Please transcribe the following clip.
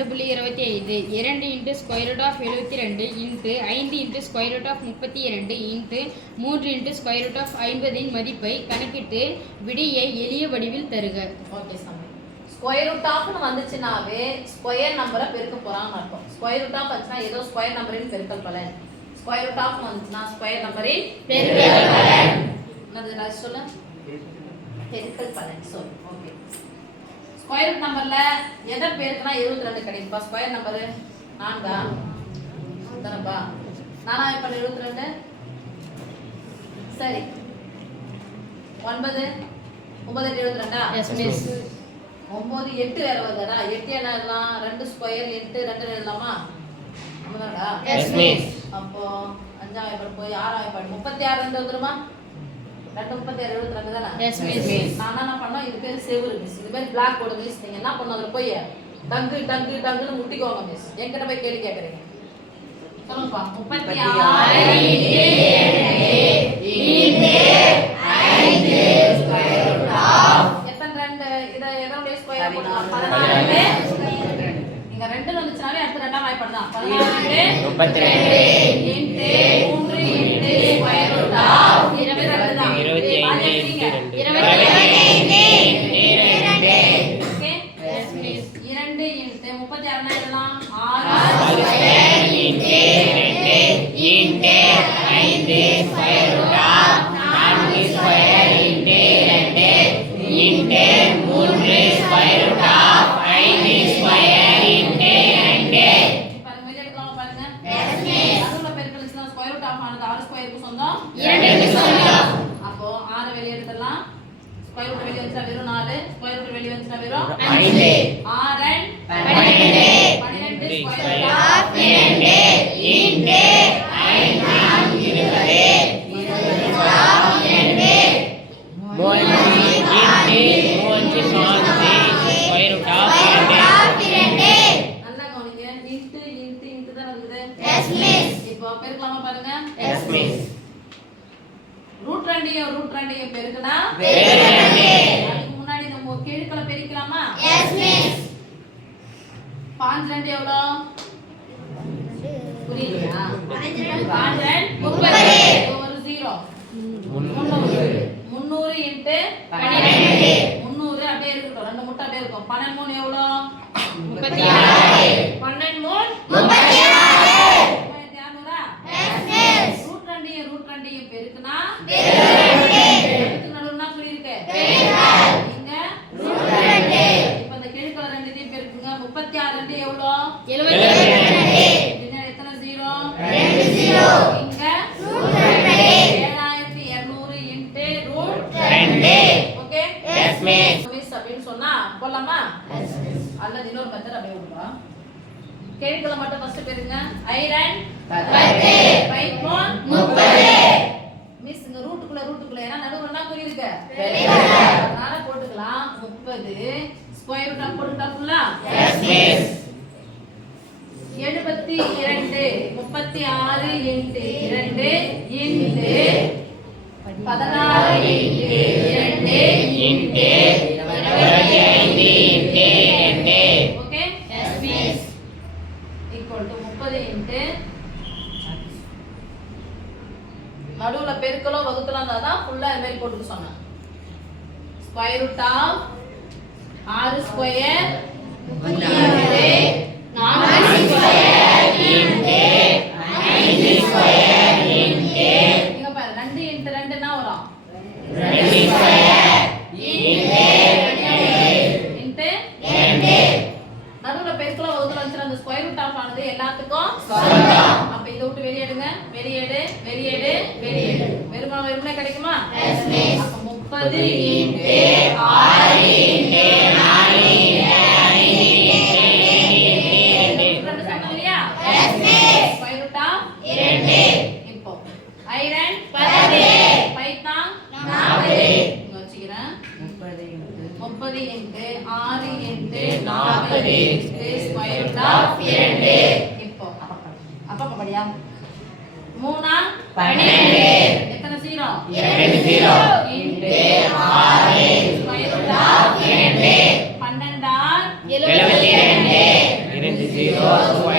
2.25 2 into square root of 72 into 5 into square root of 32 into 3 into square root of 50 இன் மதிப்பை கணக்கிட்டு விடையை எளிய வடிவில் தருக. ஓகே சாமி. ஸ்கொயர் ரூட் ஆஃப்னு வந்துச்சுனாவே ஸ்கொயர் நம்பரை பெருக்க போறான்னு அர்த்தம். ஸ்கொயர் ரூட் ஆஃப் வந்துச்சுனா ஏதோ ஸ்கொயர் நம்பரின் பெருக்கல் பலன். ஸ்கொயர் ரூட் ஆஃப் வந்துச்சுனா ஸ்கொயர் நம்பரின் பெருக்கல் பலன். என்னது ராஜ் சொல்ல? பெருக்கல் பலன் சொல். ஓகே. ஸ்கொயர் ரூட் நம்பர்ல எதை பெருக்கினா 72 கிடைக்கும்பா? ஸ்கொயர் நம்பர் 4 தானப்பா? 4 பண்ண 72 சரி. 9 9 72 எஸ் மிஸ். 9 8 வேற வருதுடா. 8 என்ன எழுதலாம்? 2 ஸ்கொயர் 8 2 எழுதலாமா? ஆமாடா. Yes miss. அப்போ 5 ஆயிரம் போய் 6 ஆயிரம் 36 2 வந்துருமா? 2 36 72 தானே? Yes miss. நான் என்ன பண்ணா இது பேர் செவுரு மிஸ். இது பேர் பிளாக் போர்டு மிஸ். நீங்க என்ன பண்ணணும்? அதுல போய் டங்கு டங்கு டங்குன்னு முட்டிக்கோங்க மிஸ். என்கிட்ட போய் கேள்வி கேக்குறீங்க. சொல்லுங்கப்பா. 36 இன்டு 5 ஸ்கொயர் ரூட் ஆஃப் எத்தனை 2 இத எதோட ஸ்கொயர் போடலாம்? 14 இங்க 2 வந்துச்சுனாலே அடுத்து ரெண்டாம் வாய்ப்பாடு தான். 14 32 into 3 into square root of 22 தான். 25 into 2 okay yes miss. 2 into 36 எழுதலாம். 6 square into 2 into 5 square root of 4 square into 2 into 3 square root of 5 square into 2. பாருங்க வெளிய எடுக்கலாம் பாருங்க. Yes miss. அதுல பெருக்கல்ஸ்னா ஸ்கொயர் ரூட் ஆஃப் ஆனது 6 ஸ்கொயருக்கு சொந்தம் 2 க்கு சொந்தம். அப்போ 6 வெளிய எடுத்துடலாம். ஸ்கொயர் ரூட் வெளிய வந்துச்சா வெறும் 4. ஸ்கொயர் ரூட் வெளிய வந்துச்சா வெறும் 5. 6 12 square root of 2 into 5 20 square of 2 3 into 3 square root of 2. நல்லா கவனிங்க. இன்டு தான் இருக்குது. Yes miss. இப்போ பெருக்கலாமா பாருங்க. Yes miss. ரூட் 2 பெருக்குனா அதுக்கு முன்னாடி நம்ம கெழுக்கள பெருக்கலாமா? Yes miss. 5 2 எவ்வளோ? புரியலையா? 5 2 30. ஒரு 0 300 இன்டு 12 300 அப்படியே இருக்கட்டும். 2 முட்டை அப்படியே இருக்கும். 12 3 எவ்வளோ? 36. 12 3 36. 3600. Yes miss. ரூட் 2 பெருக்குனா பெருக்கல் அதுக்கு நடுவுனா சொல்லிருக்கு. நீங்க ரூட் 2 இப்போ இந்த கெழுக்கள ரெண்டுத்தையும் பெருக்குங்க. 36 2 எவ்வளோ? 72. பின்னாடி எத்தனை 0? 2 0 இங்க root 2 7200 into root 2. Okay yes miss. Miss அப்படினு சொன்னா போலாமா? Yes miss. அல்லது இன்னொரு மெத்தட் அப்படியே விடுவா. கெழுக்கள மட்டும் ஃபர்ஸ்ட் பெருங்க. ஐரன் 10 பைப்போன் 30. மிஸ் இந்த ரூட்டுக்குள்ள ஏன்னா நடுவுல என்ன குறி இருக்கு? அதனால போட்டுக்கலாம். 30 ஸ்கொயர் ரூட் ஆஃப் போட்டுட்டா ஃபுல்லா? Yes miss. 72 36 into 2 into 16 into 2 into 25 into 2. Okay yes miss. Equal to 30 into நடுவுல பெருக்கலோ வகுத்தலோ தான் ஃபுல்லா இந்த மாதிரி போட்டுக்க சொன்னேன். Square root of 6 square 4 square into 5 square into இங்க பாரு 2 இன்டு 2 என்ன வரும்? 2 ஸ்கொயர் இன்டு இன்டு 2. நடுவுல பெருக்கலோ வகுத்தலோ வந்துச்சு. அந்த ஸ்கொயர் ரூட் ஆஃப் ஆனது எல்லாத்துக்கும் சொந்தம். அப்ப இத விட்டு வெளியேடுங்க. வெளியேடு வெறுமனே கிடைக்குமா? Yes miss. அப்ப 30 இன்டு 6 இன்டு 4 இன்டு 5 சொன்னோம் இல்லையா? Yes miss. Square root of 2. இப்போ ஐரன் 10 பைத்தான் 40. இங்க வச்சுக்கிறேன். 30 into 6 into 40 into square root of 2. இப்போ அப்ப படியா 3 12. எத்தனை 0? 2 0 into 6 square root of 2. 12 72. 0 square